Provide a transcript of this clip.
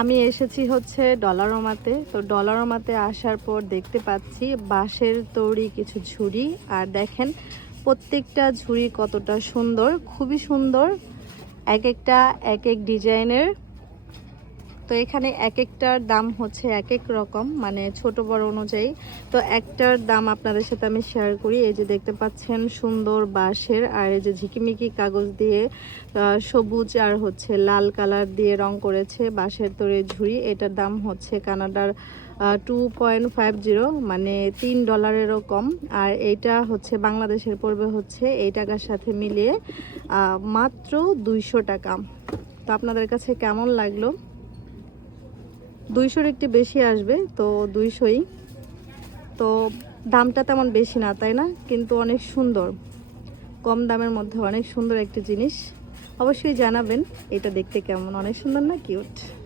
আমি এসেছি হচ্ছে ডলারোমাতে। তো ডলারোমাতে আসার পর দেখতে পাচ্ছি বাঁশের তৈরি কিছু ঝুড়ি। আর দেখেন, প্রত্যেকটা ঝুড়ি কতটা সুন্দর, খুবই সুন্দর। এক একটা, এক এক ডিজাইনের। তো এখানে এক একটার দাম হচ্ছে এক এক রকম মানে ছোট বড় অনুযায়ী। তো একটার দাম আপনাদের সাথে আমি শেয়ার করি। এই যে দেখতে পাচ্ছেন সুন্দর বাঁশের, আর এই যে ঝিকিমিকি কাগজ দিয়ে সবুজ আর হচ্ছে লাল কালার দিয়ে রং করেছে বাঁশের তৈরি ঝুড়ি। এটার দাম হচ্ছে কানাডার টু পয়েন্ট ফাইভ জিরো মানে তিন ডলারেরও কম। আর এইটা হচ্ছে বাংলাদেশের পড়বে হচ্ছে এই টাকার সাথে মিলিয়ে মাত্র দুইশো টাকা। তো আপনাদের কাছে কেমন লাগল? দুইশোর একটু বেশি আসবে, তো দুইশোই। তো দামটা তেমন বেশি না, তাই না? কিন্তু অনেক সুন্দর। কম দামের মধ্যে অনেক সুন্দর একটি জিনিস। অবশ্যই জানাবেন, এটা দেখতে কেমন? অনেক সুন্দর না? কিউট।